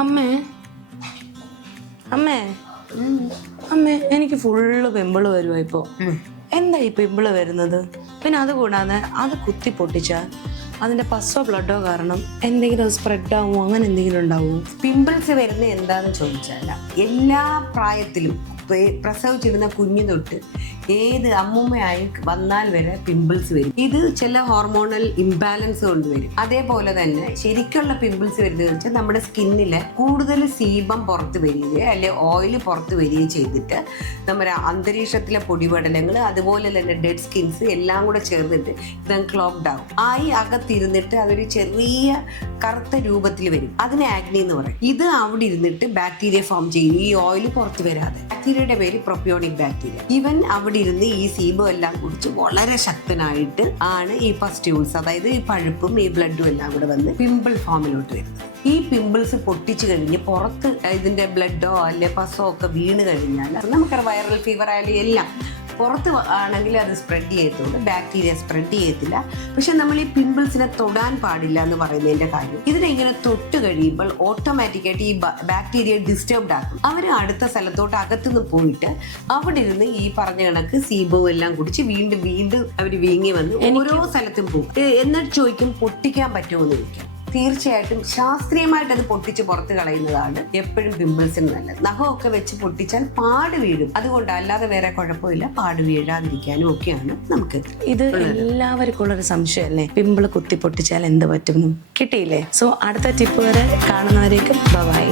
അമ്മേ അമ്മേ അമ്മേ എനിക്ക് ഫുള്ള് പിമ്പിള് വരുവാ ഇപ്പോ. എന്താ ഈ പിമ്പിള് വരുന്നത്? പിന്നെ അതുകൂടാതെ അത് കുത്തി പൊട്ടിച്ചാൽ അതിന്റെ പസ്സോ ബ്ലഡോ കാരണം എന്തെങ്കിലും സ്പ്രെഡ് ആവുമോ, അങ്ങനെ എന്തെങ്കിലും ഉണ്ടാവുമോ? പിമ്പിൾസ് വരുന്നത് എന്താന്ന് ചോദിച്ചാൽ എല്ലാ പ്രായത്തിലും പ്രസവിച്ചിരുന്ന കുഞ്ഞു തൊട്ട് ഏത് അമ്മൂമ്മയായി വന്നാൽ വരെ പിമ്പിൾസ് വരും. ഇത് ചില ഹോർമോണൽ ഇംബാലൻസ് കൊണ്ട് വരും. അതേപോലെ തന്നെ ശരിക്കുള്ള പിമ്പിൾസ് വരുന്നത് വെച്ചാൽ നമ്മുടെ സ്കിന്നിലെ കൂടുതൽ സീബം പുറത്ത് വരികയോ അല്ലെങ്കിൽ ഓയിൽ പുറത്ത് വരികയോ ചെയ്തിട്ട് നമ്മുടെ അന്തരീക്ഷത്തിലെ പൊടിപടലങ്ങൾ അതുപോലെ തന്നെ ഡെഡ് സ്കിൻസ് എല്ലാം കൂടെ ചേർന്നിട്ട് ഇത് ക്ലോഗ്ഡ് ആവും. ആയി അകത്തിരുന്നിട്ട് അതൊരു ചെറിയ കറുത്ത രൂപത്തിൽ വരും. അതിന് ആഗ്നി എന്ന് പറയും. ഇത് അവിടെ ഇരുന്നിട്ട് ബാക്ടീരിയ ഫോം ചെയ്യും, ഈ ഓയിൽ പുറത്ത് വരാതെ. ബാക്ടീരിയയുടെ പേര് പ്രൊപ്പിയോണിക് ബാക്ടീരിയ. ഇവൻ അവിടെ ഇരുന്ന് ഈ സീബം എല്ലാം കുടിച്ച് വളരെ ശക്തനായിട്ട് ആണ് ഈ പസ്റ്റ്യൂൾസ്, അതായത് ഈ പഴുപ്പും ഈ ബ്ലഡും എല്ലാം കൂടെ വന്ന് പിമ്പിൾ ഫോമിലോട്ട് വരുന്നത്. ഈ പിമ്പിൾസ് പൊട്ടിച്ചു കഴിഞ്ഞ് പുറത്ത് ഇതിന്റെ ബ്ലഡോ അല്ലെ പസോ ഒക്കെ വീണ് കഴിഞ്ഞാൽ നമുക്കറിയാം വൈറൽ ഫീവർ ആയാലും എല്ലാം പുറത്ത് ആണെങ്കിൽ അത് സ്പ്രെഡ് ചെയ്യത്തുള്ളൂ, ബാക്ടീരിയ സ്പ്രെഡ് ചെയ്യത്തില്ല. പക്ഷെ നമ്മൾ ഈ പിമ്പിൾസിനെ തൊടാൻ പാടില്ല എന്ന് പറയുന്നതിന്റെ കാര്യം, ഇതിനെ ഇങ്ങനെ തൊട്ട് കഴിയുമ്പോൾ ഓട്ടോമാറ്റിക്കായിട്ട് ഈ ബാക്ടീരിയ ഡിസ്റ്റർബ്ഡ് ആക്കും. അവർ അടുത്ത സ്ഥലത്തോട്ട് അകത്തുനിന്ന് പോയിട്ട് അവിടെ ഇരുന്ന് ഈ പറഞ്ഞ കണക്ക് സീബവും എല്ലാം കുടിച്ച് വീണ്ടും വീണ്ടും അവർ വീങ്ങി വന്ന് ഓരോ സ്ഥലത്തും പോകും. എന്നിട്ട് ചോദിക്കും പൊട്ടിക്കാൻ പറ്റുമോ എന്ന് ചോദിക്കാം. തീർച്ചയായിട്ടും ശാസ്ത്രീയമായിട്ട് അത് പൊട്ടിച്ച് പുറത്ത് കളയുന്നതാണ് എപ്പോഴും പിമ്പിൾസിന് നല്ലത്. നഖമൊക്കെ വെച്ച് പൊട്ടിച്ചാൽ പാട് വീഴും, അതുകൊണ്ട് അല്ലാതെ വേറെ കുഴപ്പമില്ല. പാട് വീഴാതിരിക്കാനും ഒക്കെയാണ് നമുക്ക്. ഇത് എല്ലാവർക്കും ഉള്ളൊരു സംശയമല്ലേ, പിമ്പിള് കുത്തി പൊട്ടിച്ചാൽ എന്ത് പറ്റും? കിട്ടിയില്ലേ? സോ അടുത്ത ടിപ്പ് വരെ കാണുന്നവരേക്കും ബൈ.